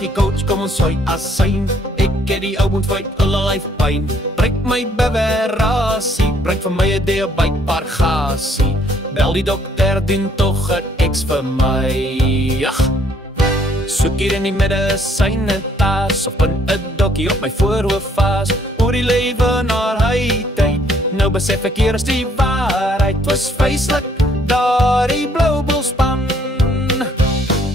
die coach, kom ons sooi asyn. Ek het die ou mond vyt, hulle lyf pyn. Breek my bewerasie, bring vir my 'n diabetes gasie. Bel die dokter, doen tog 'n eks vir my. Ag, soek hier in die medisyne tas, of bin 'n dokkie op my voorhoof vas. Oor die lewe naar hy tyd, nou besef ek hier is die waarheid. Was feestlik, daar die Blue Bulls span.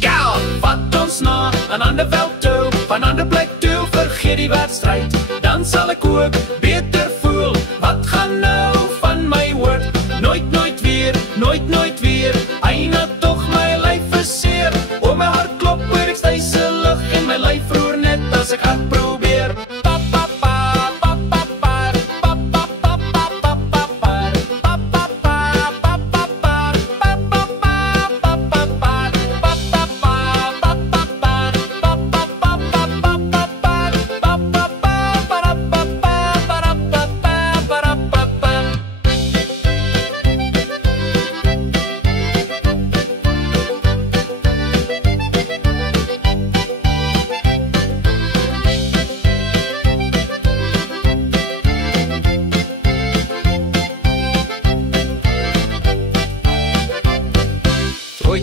Gal, vat ons na 'n ander veld toe, van 'n ander plek toe, vergeet die wedstryd. Dan sal ek ook beter voel, wat gaan nou van my woord? Nooit, nooit weer, nooit, nooit weer. Eina tog my lyf is seer. O my hart klop oor ek styse lug, en my lyf roer net as ek hard probeer.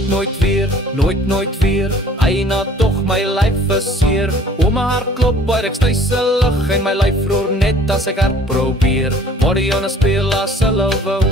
Nooit weer, nooit, nooit weer. Eina tog my lyf is seer. O my hart klop waar ek styse lig, en my lyf roer net as ek hard probeer. Mariana speel as hulle wou,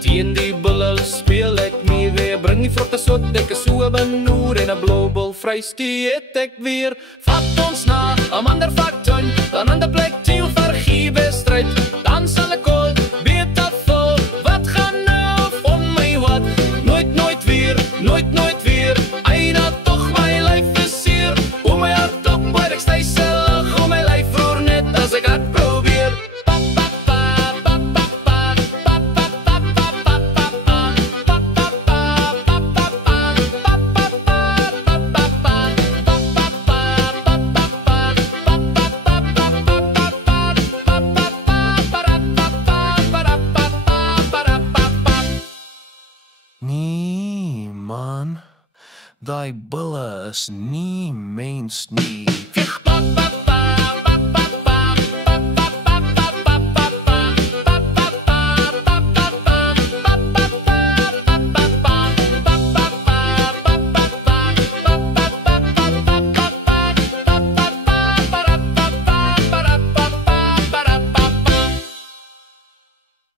teen die bulle speel ek nie weer. Bring die vrugte sot, ek is so benoer, en 'n Blue Bull vrysteek het ek weer. Vat ons na 'n ander vaktuin, dan 'n ander plek toe, vergeet wedstryd. Dan sal ek ooit beter voel, wat gaan nou van my wat? Nooit, nooit weer, nooit, nooit weer. Eina tog my lyf is seer. O my hart op waar ek styse lig, o my lyf roer net as ek hard probeer. Nee man, daai bulle is nie mens nie.